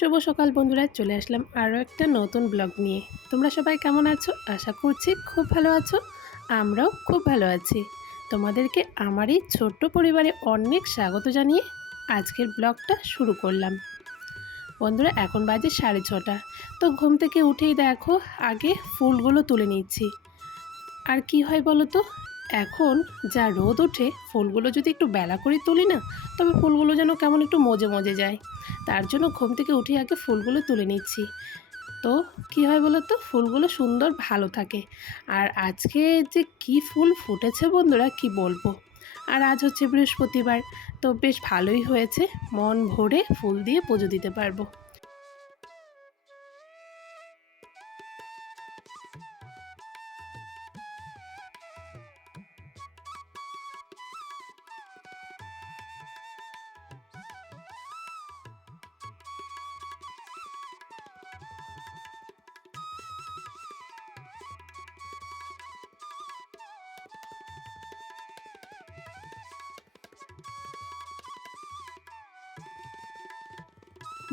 শুভ সকাল বন্ধুরা, চলে আসলাম আরও একটা নতুন ব্লগ নিয়ে। তোমরা সবাই কেমন আছো? আশা করছি খুব ভালো আছো, আমরাও খুব ভালো আছি। তোমাদেরকে আমার এই ছোট্ট পরিবারে অনেক স্বাগত জানিয়ে আজকের ব্লগটা শুরু করলাম। বন্ধুরা, এখন বাজে সাড়ে ছটা। তো ঘুম থেকে উঠেই দেখো, আগে ফুলগুলো তুলে নিচ্ছি। আর কি হয় বলো তো? এখন যা রোদ ওঠে, ফুলগুলো যদি একটু বেলা করে তুলি না, তবে ফুলগুলো যেন কেমন একটু মজে মজে যায়। তার জন্য ঘুম থেকে উঠে আগে ফুলগুলো তুলে নিচ্ছি। তো কি হয় বলো তো? ফুলগুলো সুন্দর ভালো থাকে। আর আজকে যে কি ফুল ফুটেছে বন্ধুরা, কি বলব? আর আজ হচ্ছে বৃহস্পতিবার, তো বেশ ভালোই হয়েছে। মন ভরে ফুল দিয়ে পুজো দিতে পারব।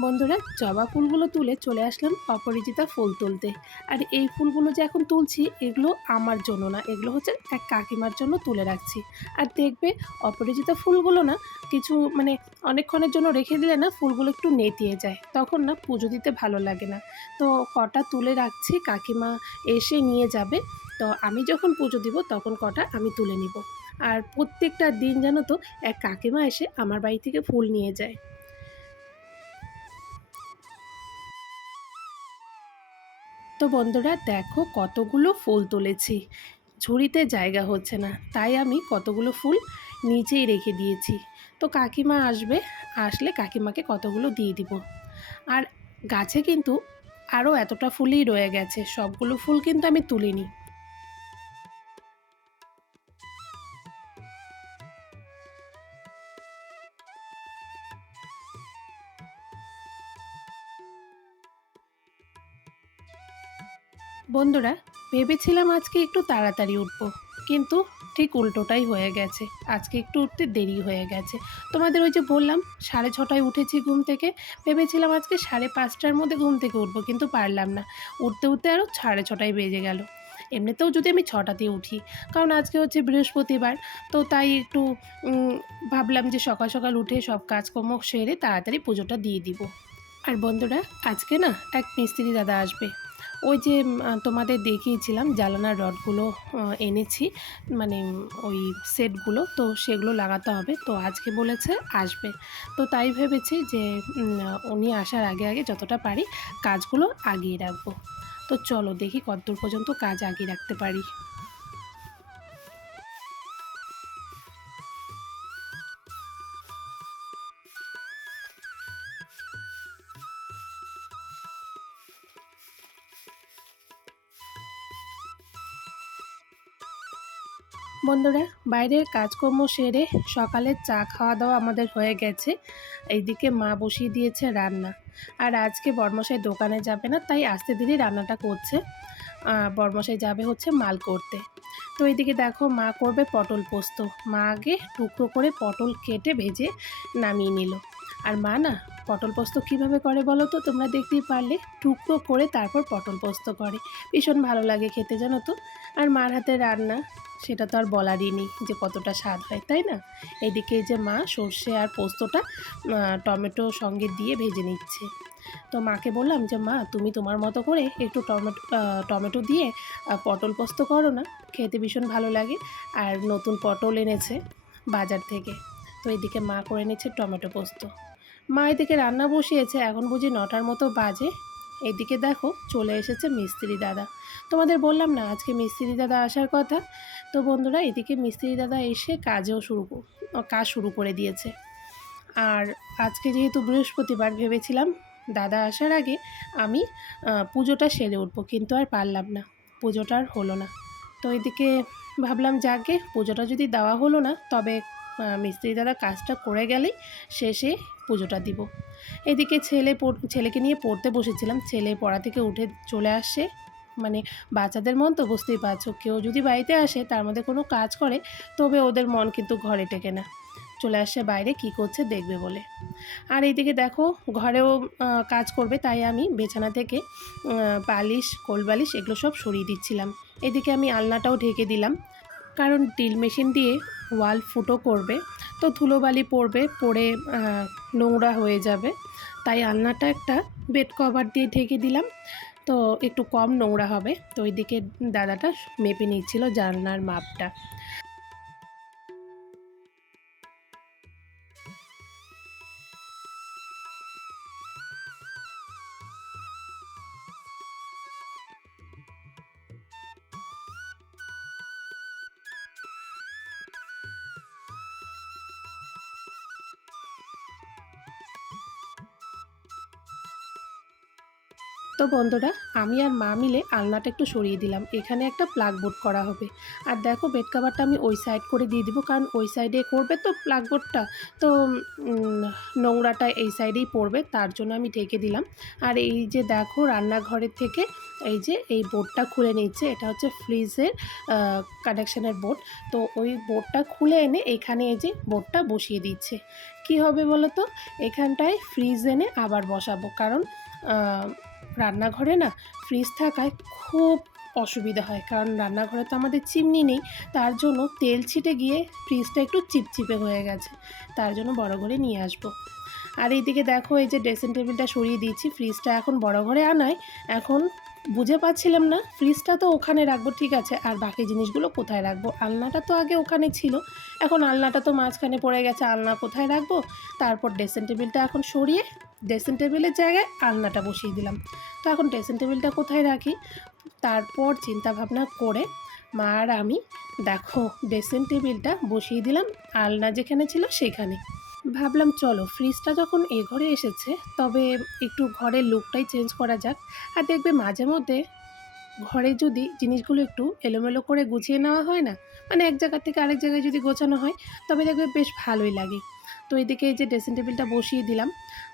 বন্ধুরা, জবা ফুলগুলো তুলে চলে আসলাম অপরিচিতা ফুল তুলতে। আর এই ফুলগুলো যে এখন তুলছি, এগুলো আমার জন্য না, এগুলো হচ্ছে এক কাকিমার জন্য তুলে রাখছি। আর দেখবে, অপরিচিতা ফুলগুলো না কিছু মানে অনেকক্ষণের জন্য রেখে দিলে না ফুলগুলো একটু নেতিয়ে যায়, তখন না পুজো দিতে ভালো লাগে না। তো কটা তুলে রাখছি, কাকিমা এসে নিয়ে যাবে, তো আমি যখন পুজো দিব তখন কটা আমি তুলে নিব। আর প্রত্যেকটা দিন জানো তো, এক কাকিমা এসে আমার বাড়ি থেকে ফুল নিয়ে যায়। বন্ধুরা দেখো কতগুলো ফুল তুলেছি। ঝুড়িতে জায়গা হচ্ছে না, তাই আমি কতগুলো ফুল নিচেই রেখে দিয়েছি। তো কাকিমা আসবে, আসলে কাকিমাকে কতগুলো দিয়ে দিব। আর গাছে কিন্তু আরও এতটা ফুলই রয়ে গেছে, সবগুলো ফুল কিন্তু আমি তুলিনি। বন্ধুরা, ভেবেছিলাম আজকে একটু তাড়াতাড়ি উঠবো, কিন্তু ঠিক উল্টোটাই হয়ে গেছে। আজকে একটু উঠতে দেরি হয়ে গেছে। তোমাদের ওই যে বললাম, সাড়ে ছটায় উঠেছি ঘুম থেকে। ভেবেছিলাম আজকে সাড়ে পাঁচটার মধ্যে ঘুম থেকে উঠবো, কিন্তু পারলাম না। উঠতে উঠতে আরও সাড়ে ছটায় বেজে গেল। এমনিতেও যদি আমি ছটাতে উঠি, কারণ আজকে হচ্ছে বৃহস্পতিবার, তো তাই একটু ভাবলাম যে সকাল সকাল উঠে সব কাজকর্ম সেরে তাড়াতাড়ি পুজোটা দিয়ে দিব। আর বন্ধুরা, আজকে না এক মিস্ত্রি দাদা আসবে। ওই যে তোমাদের দেখিয়েছিলাম জ্বালানার রডগুলো এনেছি মানে ওই সেটগুলো, তো সেগুলো লাগাতে হবে। তো আজকে বলেছে আসবে। তো তাই ভেবেছি যে উনি আসার আগে আগে যতটা পারি কাজগুলো আগিয়ে রাখব। তো চলো দেখি কতদূর পর্যন্ত কাজ আগিয়ে রাখতে পারি। বন্ধুরা, বাইরের কাজকর্ম সেরে সকালের চা খাওয়া দাওয়া আমাদের হয়ে গেছে। এইদিকে মা বসিয়ে দিয়েছে রান্না। আর আজকে বর্মশাই দোকানে যাবে না, তাই আস্তে ধীরে রান্নাটা করছে। বর্মশাই যাবে হচ্ছে মাল করতে। তো এইদিকে দেখো, মা করবে পটল পোস্ত। মা আগে টুকরো করে পটল কেটে ভেজে নামিয়ে নিল। আর মা না পটল পোস্ত কীভাবে করে বলো তো? তোমরা দেখতেই পারলে, টুকরো করে তারপর পটল পোস্ত করে। ভীষণ ভালো লাগে খেতে, জানো তো? আর মার হাতে রান্না, সেটা তো আর বলারই নেই যে কতটা স্বাদ হয়, তাই না? এদিকে যে মা সর্ষে আর পোস্তটা টমেটো সঙ্গে দিয়ে ভেজে নিচ্ছে। তো মাকে বললাম যে, মা, তুমি তোমার মতো করে একটু টমেটো টমেটো দিয়ে পটল পোস্ত করো না। খেতে ভীষণ ভালো লাগে। আর নতুন পটল এনেছে বাজার থেকে। তো এদিকে মা করে নিচ্ছে টমেটো পোস্ত। মা এদিকে রান্না বসিয়েছে, এখন বুঝি নটার মতো বাজে। এদিকে দেখো, চলে এসেছে মিস্ত্রি দাদা। তোমাদের বললাম না, আজকে মিস্ত্রি দাদা আসার কথা। তো বন্ধুরা, এদিকে মিস্ত্রি দাদা এসে কাজেও শুরু কাজ শুরু করে দিয়েছে। আর আজকে যেহেতু বৃহস্পতিবার, ভেবেছিলাম দাদা আসার আগে আমি পুজোটা সেরে উঠবো, কিন্তু আর পারলাম না। পুজোটা আর হলো না। তো এদিকে ভাবলাম, যাকে পুজোটা যদি দেওয়া হলো না, তবে মিস্ত্রি দাদা কাজটা করে গেলেই শেষে পুজোটা দিব। এদিকে ছেলে ছেলেকে নিয়ে পড়তে বসেছিলাম। ছেলে পড়া থেকে উঠে চলে আসছে মানে বাচ্চাদের মন তো বুঝতেই পারছ, কেউ যদি বাড়িতে আসে, তার মধ্যে কোনো কাজ করে, তবে ওদের মন কিন্তু ঘরে টেকে না। চলে আসছে বাইরে, কি করছে দেখবে বলে। আর এইদিকে দেখো, ঘরেও কাজ করবে, তাই আমি বিছানা থেকে বালিশ কোল বালিশ এগুলো সব সরিয়ে দিচ্ছিলাম। এদিকে আমি আলনাটাও ঢেকে দিলাম। কারণ ড্রিল মেশিন দিয়ে ওয়াল ফুটো করবে, তো ধুলোবালি পড়বে, পড়ে নোংরা হয়ে যাবে। তাই আলনাটা একটা বেড কভার দিয়ে ঢেকে দিলাম, তো একটু কম নোংরা হবে। তো ওইদিকে দাদাটা মেপে নিচ্ছিল জানলার মাপটা। তো বন্ধুরা আমি আর মা মিলে আলনাটা একটু সরিয়ে দিলাম। এখানে একটা প্লাগ বোর্ড করা হবে। আর দেখো বেড কাভারটা আমি ওই সাইড করে দিয়ে দিব, কারণ ওই সাইডে করবে তো প্লাগ বোর্ডটা তো নোংরাটা এই সাইডেই পড়বে, তার জন্য আমি ঢেকে দিলাম। আর এই যে দেখো রান্নাঘরের থেকে এই যে এই বোর্ডটা খুলে নিচ্ছে, এটা হচ্ছে ফ্রিজের কানেকশানের বোর্ড তো ওই বোর্ডটা খুলে এনে এখানে এই যে বোর্ডটা বসিয়ে দিচ্ছে। কি হবে বলো তো এখানটায় ফ্রিজ এনে আবার বসাবো, কারণ রান্নাঘরে না ফ্রিজ থাকায় খুব অসুবিধা হয়। কারণ রান্নাঘরে তো আমাদের চিমনি নেই, তার জন্য তেল ছিটে গিয়ে ফ্রিজটা একটু চিপচিপে হয়ে গেছে। তার জন্য বড় ঘরে নিয়ে আসব। আর এইদিকে দেখো, এই যে ড্রেসিং টেবিলটা সরিয়ে দিয়েছি ফ্রিজটা এখন বড় ঘরে আনায় এখন বুঝে পাচ্ছিলাম না ফ্রিজটা তো ওখানে রাখব, ঠিক আছে। আর বাকি জিনিসগুলো কোথায় রাখব? আলনাটা তো আগে ওখানে ছিল। এখন আলনাটা তো মাঝখানে পড়ে গেছে, আলনা কোথায় রাখব? তারপর ড্রেসিং টেবিলটা এখন সরিয়ে ড্রেসিং টেবিলের জায়গায় আলনাটা বসিয়ে দিলাম। তো এখন ড্রেসিং টেবিলটা কোথায় রাখি? তারপর চিন্তা ভাবনা করে মা আর আমি, দেখো, ড্রেসিং টেবিলটা বসিয়ে দিলাম, আলনা যেখানে ছিল সেখানে। ভাবলাম, চলো, ফ্রিজটা যখন এ ঘরে এসেছে, তবে একটু ঘরের লুকটাই চেঞ্জ করা যাক। আর দেখবে মাঝে মধ্যে ঘরে যদি জিনিসগুলো একটু এলোমেলো করে গুছিয়ে নেওয়া হয় না মানে এক জায়গা থেকে আরেক জায়গায় যদি গোছানো হয়, তবে দেখবে বেশ ভালোই লাগে। তো এদিকে এই যে ড্রেসিং টেবিলটা বসিয়ে দিলাম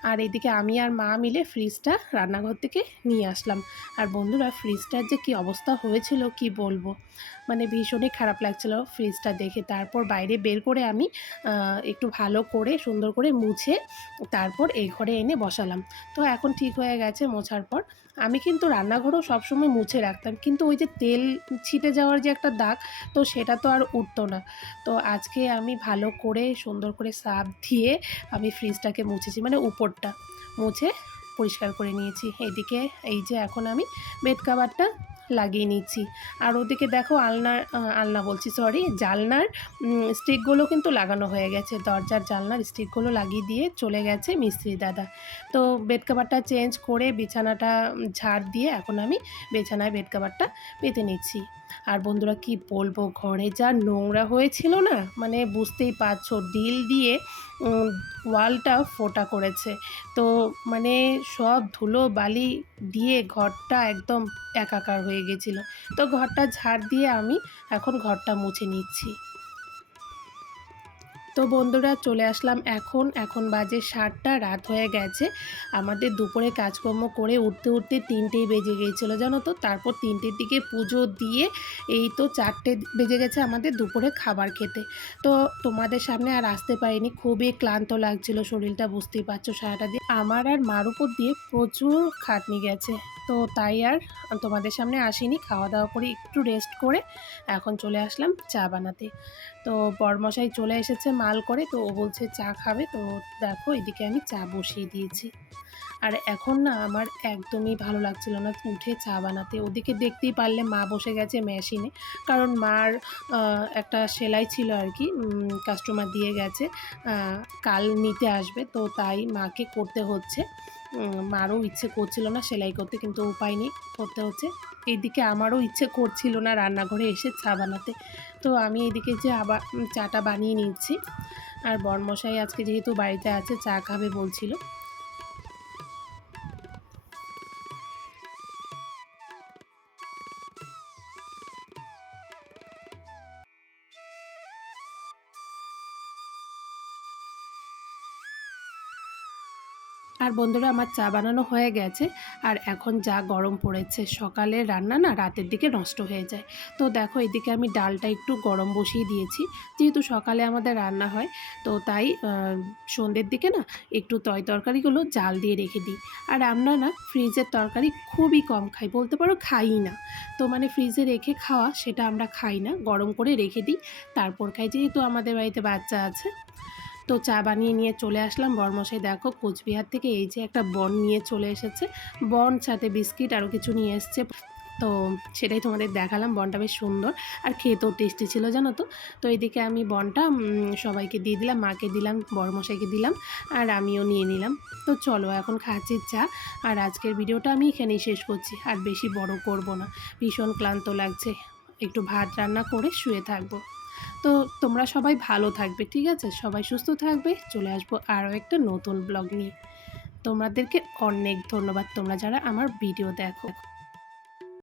আর এদিকে আমি আর মা মিলে ফ্রিজটা রান্নাঘর থেকে নিয়ে আসলাম। আর বন্ধুরা, ফ্রিজটার যে কি অবস্থা হয়েছিল কি বলব? মানে ভীষণই খারাপ লাগছিল ফ্রিজটা দেখে। তারপর বাইরে বের করে আমি একটু ভালো করে সুন্দর করে মুছে তারপর এই ঘরে এনে বসালাম। তো এখন ঠিক হয়ে গেছে মোছার পর। আমি কিন্তু রান্নাঘরও সবসময় মুছে রাখতাম। কিন্তু ওই যে তেল ছিটে যাওয়ার যে একটা দাগ, তো সেটা তো আর উঠতো না। তো আজকে আমি ভালো করে সুন্দর করে সাপ দিয়ে আমি ফ্রিজটাকে মুছেছি। মানে উপরটা মুছে পরিষ্কার করে নিয়েছি। এদিকে এই যে এখন আমি বেড কাভারটা লাগিয়ে নিচ্ছি। আর ওদিকে দেখো আলনার আলনা বলছি সরি জালনার স্টিকগুলো কিন্তু লাগানো হয়ে গেছে। দরজার জালনার স্টিকগুলো লাগিয়ে দিয়ে চলে গেছে মিস্ত্রি দাদা। তো বেড কাভারটা চেঞ্জ করে বিছানাটা ঝাড় দিয়ে এখন আমি বিছানায় বেড কাভারটা পেতে নিচ্ছি। আর বন্ধুরা কি বলব, ঘরে যা নোংরা হয়েছিল না মানে বুঝতেই পারছ, ডিল দিয়ে ওয়ালটা ফোটা করেছে। তো মানে সব ধুলো বালি দিয়ে ঘরটা একদম একাকার হয়ে গেছিল। তো ঘরটা ঝাড় দিয়ে আমি এখন ঘরটা মুছে নিচ্ছি। তো বন্ধুরা চলে আসলাম এখন। এখন বাজে সাতটা, রাত হয়ে গেছে। আমাদের দুপুরে কাজকর্ম করে উঠতে উঠতে তিনটেই বেজে গিয়েছিল, জানো তো? তারপর তিনটের দিকে পুজো দিয়ে এই তো চারটে বেজে গেছে আমাদের দুপুরে খাবার খেতে। তো তোমাদের সামনে আর আসতে পারিনি, খুবই ক্লান্ত লাগছিল, শরীরটা বুঝতেই পারছ সারাটা দিয়ে আমার আর মার উপর দিয়ে প্রচুর খাটনি গেছে। তো তাই আর তোমাদের সামনে আসিনি, খাওয়া দাওয়া করে একটু রেস্ট করে এখন চলে আসলাম চা বানাতে। তো বরমশাই চলে এসেছে মাল করে, তো ও বলছে চা খাবে। তো দেখো এদিকে আমি চা বসিয়ে দিয়েছি। আর এখন না আমার একদমই ভালো লাগছিল না উঠে চা বানাতে। ওদিকে দেখতেই পারলে মা বসে গেছে মেশিনে। কারণ মার একটা সেলাই ছিল আর কি কাস্টমার দিয়ে গেছে। কাল নিতে আসবে, তো তাই মাকে করতে হচ্ছে। মারও ইচ্ছে করছিল না সেলাই করতে, কিন্তু উপায় নেই করতে হচ্ছে। এইদিকে আমারও ইচ্ছে করছিল না রান্নাঘরে এসে চা বানাতে। তো আমি এইদিকে যে আবার চাটা বানিয়ে নিচ্ছি। আর বরমশাই আজকে যেহেতু বাড়িতে আছে, চা খাবে বলছিল। আর বন্ধুরা আমার চা বানানো হয়ে গেছে। আর এখন যা গরম পড়েছে সকালে রান্না না রাতের দিকে নষ্ট হয়ে যায়। তো দেখো এদিকে আমি ডালটা একটু গরম বসিয়ে দিয়েছি। যেহেতু সকালে আমাদের রান্না হয়, তো তাই সন্ধ্যের দিকে না একটু তয় তরকারিগুলো জাল দিয়ে রেখে দিই। আর আমরা না ফ্রিজের তরকারি খুবই কম খাই, বলতে পারো খাই না। তো মানে ফ্রিজে রেখে খাওয়া সেটা আমরা খাই না, গরম করে রেখে দিই। তারপর খাই, যেহেতু আমাদের বাড়িতে বাচ্চা আছে। তো চা বানিয়ে নিয়ে চলে আসলাম। বরমশাই দেখো কোচবিহার থেকে এই যে একটা বন নিয়ে চলে এসেছে। বন, সাথে বিস্কিট আরও কিছু নিয়ে এসছে। তো সেটাই তোমাদের দেখালাম। বনটা বেশ সুন্দর আর খেতেও টেস্টি ছিল, জানো তো? তো এইদিকে আমি বনটা সবাইকে দিয়ে দিলাম, মাকে দিলাম বড়মশাইকে দিলাম আর আমিও নিয়ে নিলাম। তো চলো এখন খাচ্ছি চা আর আজকের ভিডিওটা আমি এখানেই শেষ করছি। আর বেশি বড় করব না। ভীষণ ক্লান্ত লাগছে। একটু ভাত রান্না করে শুয়ে থাকব। তো তোমরা সবাই ভালো থাকবে, ঠিক আছে? সবাই সুস্থ থাকবে। চলে আসব আরও একটা নতুন ব্লগ নিয়ে। তোমাদেরকে অনেক ধন্যবাদ। তোমরা যারা আমার ভিডিও দেখো।